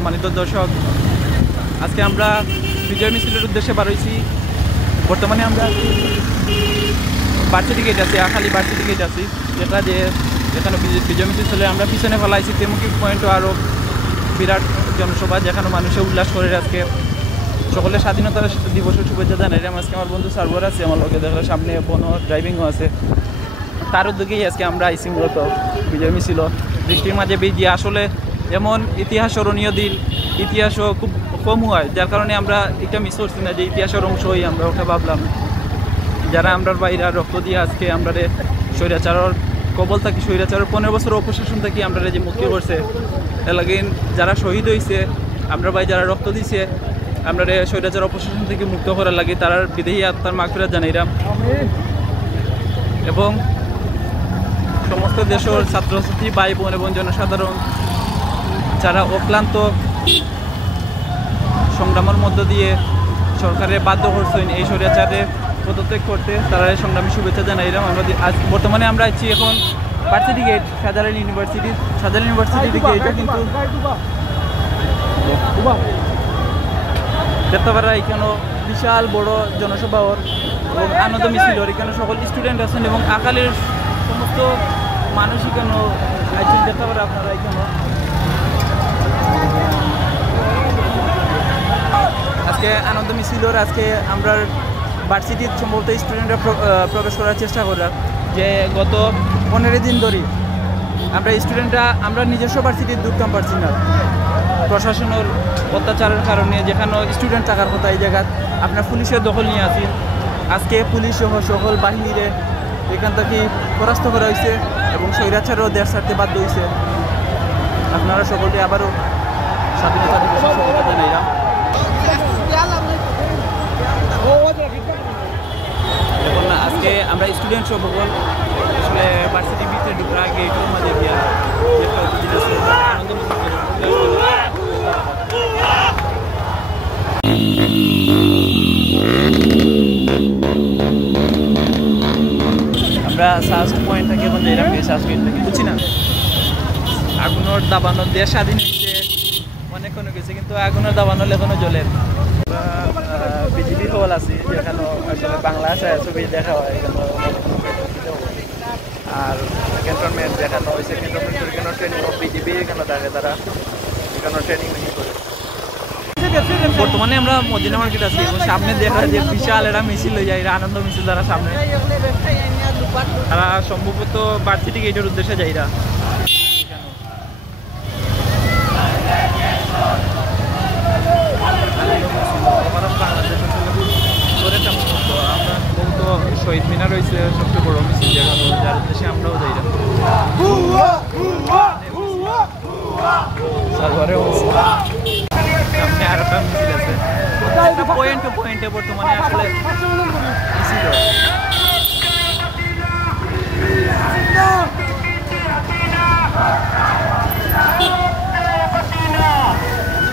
সম্মানিত দর্শক, আজকে আমরা বিজয় মিছিলের উদ্দেশ্যে বার হয়েছি। বর্তমানে আমরা ভার্সিটি গেট আছি, আখালি ভার্সিটি গেট আছি, যেখানে বিজয় মিছিল চলে। আমরা পিছনে ফেলাইছি তেমুকি পয়েন্টও আরও বিরাট জনসভা, যেখানে মানুষে উল্লাস করে। আজকে সকলে স্বাধীনতা দিবসের শুভেচ্ছা জানাই। আজকে আমার বন্ধু সার্ভার আছে, আমার লোকে দেখলে সামনে বন ড্রাইভিংও আছে, তার উদ্যোগেই আজকে আমরা আইসি মূলত বিজয় মিছিল। বৃষ্টির মাঝে বেরিয়ে আসলে এমন ইতিহাস স্মরণীয় দিন, ইতিহাসও খুব কম হয়, যার কারণে আমরা এটা মিস করছি না যে ইতিহাসের অংশই আমরা ওকে ভাবলাম। যারা আমরা বাইরা রক্ত দিয়ে আজকে আমরা স্বৈরাচারের কবল থাকি, স্বৈরাচারের 15 বছর অপশাসন থাকি আমরা যে মুক্তি করছে, এলাকা যারা শহীদ হয়েছে, আমরা ভাই যারা রক্ত দিছে আমরা স্বৈরাচার অপশাসন থেকে মুক্ত করার লাগে, তার বিদেহী আত্মার মাগফিরাত জানাইলাম। এবং সমস্ত দেশের ছাত্রছাত্রী ভাই বোন এবং জনসাধারণ যারা অক্লান্ত সংগ্রামের মধ্য দিয়ে সরকারের বাধ্য করছেন এই স্বৈরাচারে পদত্যাগ করতে, তারা সংগ্রামী শুভেচ্ছা জানাইলাম। আমরা আজ বর্তমানে আমরা আছি এখন ভার্সিটি গেট, শাহজালাল ইউনিভার্সিটি থেকে। এটা কিন্তু দেখতে পারা এখানেও বিশাল বড় জনসভা ওর এবং আনন্দ মিছিল ওর। এখানে সকল স্টুডেন্ট আছেন এবং আকালের সমস্ত মানুষ এখানেও আছেন, দেখতে পারা আপনারা। এখানেও আজকে আনন্দ মিছিলর আজকে আমরা ভার্সিটির সম্ভবত স্টুডেন্টরা প্রবেশ করার চেষ্টা করলাম, যে গত 15 দিন ধরে আমরা নিজস্ব ভার্সিটির ঢুকতাম পারছি না প্রশাসনের অত্যাচারের কারণে। যেখানে স্টুডেন্ট থাকার কথা এই জায়গা আপনার পুলিশের দখল নিয়ে আসি। আজকে পুলিশ সহ সকল বাহিনীরে এখান থেকে পরাস্ত করা হয়েছে এবং স্বৈরাচারও দেশ ছাড়তে বাধ্য হয়েছে। আপনারা সকলকে আবারও স্বাধীনতা দিবসের শুভেচ্ছা জানাইলাম। দেখুন না, আজকে আমরা স্টুডেন্ট সব আসলে ভার্সিটির ভিতরে ঢুকার আগে এটার মাঝে গিয়া আনন্দ আমরা সাউথ পয়েন্ট থেকে এখন যাইলাম সাউথ পয়েন্ট থেকে, বুঝছি না আগুনের দাবানোর দেশ স্বাধীন হয়েছে অনেকক্ষণ গেছে, কিন্তু আগুনের দাবানোর এখনো জ্বলে। বিজেপি হল আছে যেখানে আসলে বাংলা ভাষায় ছবি দেখা হয় এখানে, আর ক্যান্টনমেন্ট দেখানো হয়েছে। ক্যান্টনমেন্টের এখানে ট্রেনিং বিজেপি এখানে থাকে, তারা এখানে ট্রেনিং করে। বর্তমানে আমরা মদিনা মার্কেট আছি এবং সামনে দেখা যে বিশাল এরা মিছিল হয়ে যায়, আনন্দ মিছিল তারা সামনে, তারা সম্ভবত ভার্সিটি গেটের উদ্দেশ্যে যাইরা। শহীদ মিনার রয়েছে সবচেয়ে বড় মিছিল, যেখানে যার উদ্দেশ্যে আমরাও যাই। সামনে আর একটা মিছিল আছে, পয়েন্টে বর্তমানে আসলে মিছিল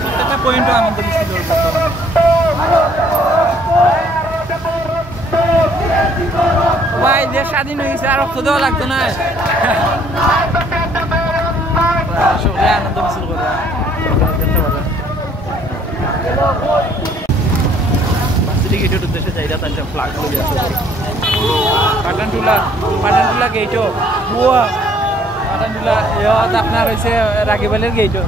প্রত্যেকটা পয়েন্টও আনন্দ মিছিল। ভাই দেশ স্বাধীন হয়ে গেছে, আর রক্ত দেওয়া লাগতো না। সকলে আনন্দ মিছিল করে ভার্সিটি গেটের উদ্দেশ্যে যাই, তার ফ্লাগ লগে আছে পাঠানটুলা গেটও, পাঠানটুলা আপনার হয়েছে রাগিবালের গেটও।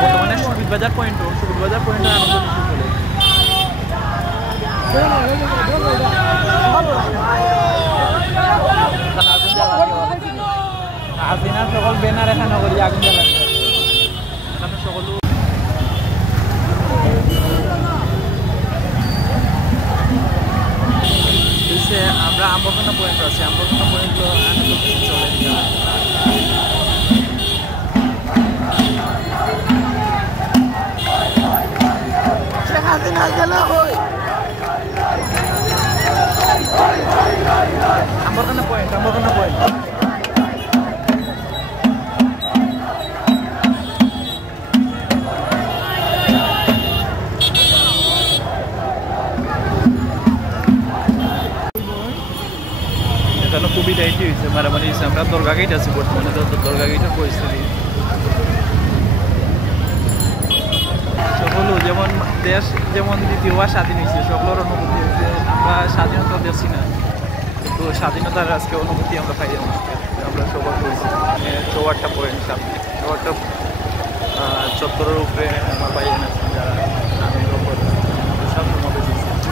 বর্তমানে সুবিধবাজার পয়েন্টও আনন্দ মিছিল চলে। আজিনা সকল ব্যানার এখানে করি আগুন জ্বালাচ্ছে এখানে সকল। আমরা আম্বরখানা পয়েন্ট আছে, আম্বরখানা পয়েন্ট আনন্দ মিছিল চলে। আম্বরখানা পয়েন্ট এখানে খুবই পিটাইটি হয়েছে, মারামারি হয়েছে। আমরা দরগা গেট আছি বর্তমানে, দরগা গেটের পরিস্থিতি সকলও যেমন দেশ যেমন দ্বিতীয়বার স্বাধীন হয়েছে, সকলের অনুভূতি হয়েছে আমরা স্বাধীনতা দেখছি না, কিন্তু স্বাধীনতার আজকে অনুভূতি আমরা পাই। আমরা সবার করেছি চৌয়ারটা পয়েন্ট সামনে, চৌয়ারটা চত্বরের উপরে আমার পাই না যারা আনন্দ করে সব সমাবেশ হয়েছে।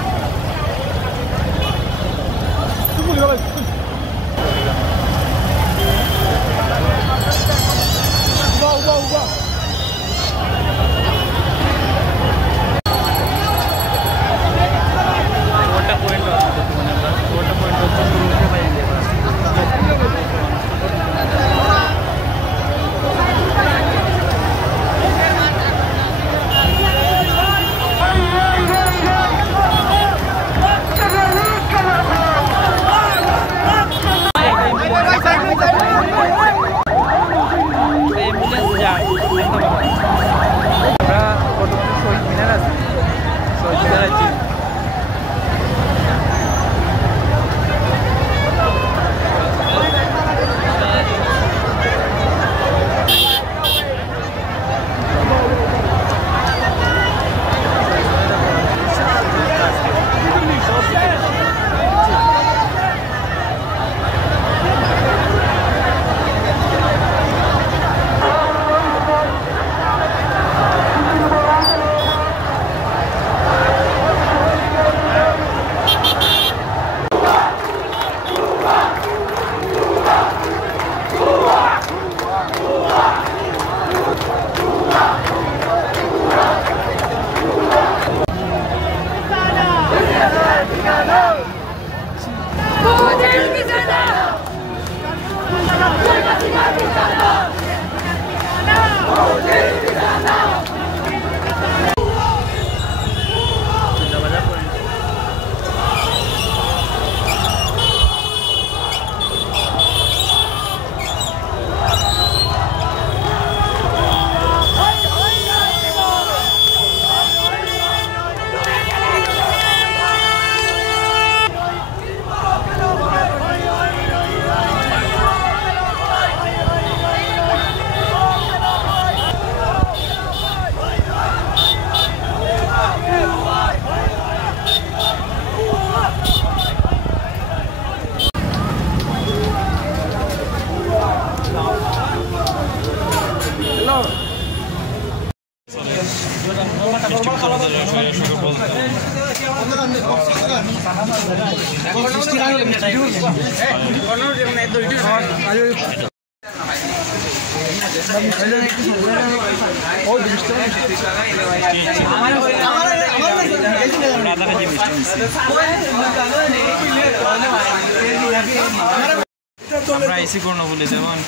আমরা এসি করোনা বলে যেমন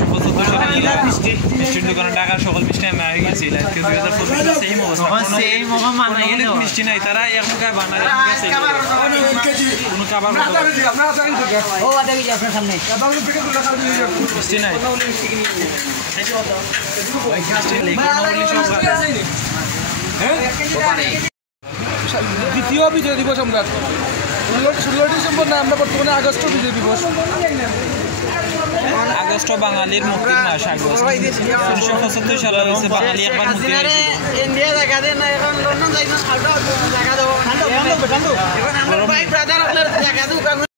1975 সালে মিষ্টির দোকানে টাকা সকল মিষ্টি আমি আগে গেছি 2025 সেম অবস্থা মিষ্টি নাই তারা এক মুখায় বানায় কোনো খাবার মিষ্টি নাই দ্বিতীয় বিজয় দিবস আমরা 16 ডিসেম্বর না আমরা বর্তমানে আগস্ট বিজয় দিবস। আগস্ট বাঙালির মুক্তির মাস। আগস্ট 1975 সালে হয়েছে বাঙালি একবার মুক্তি হয়েছিল।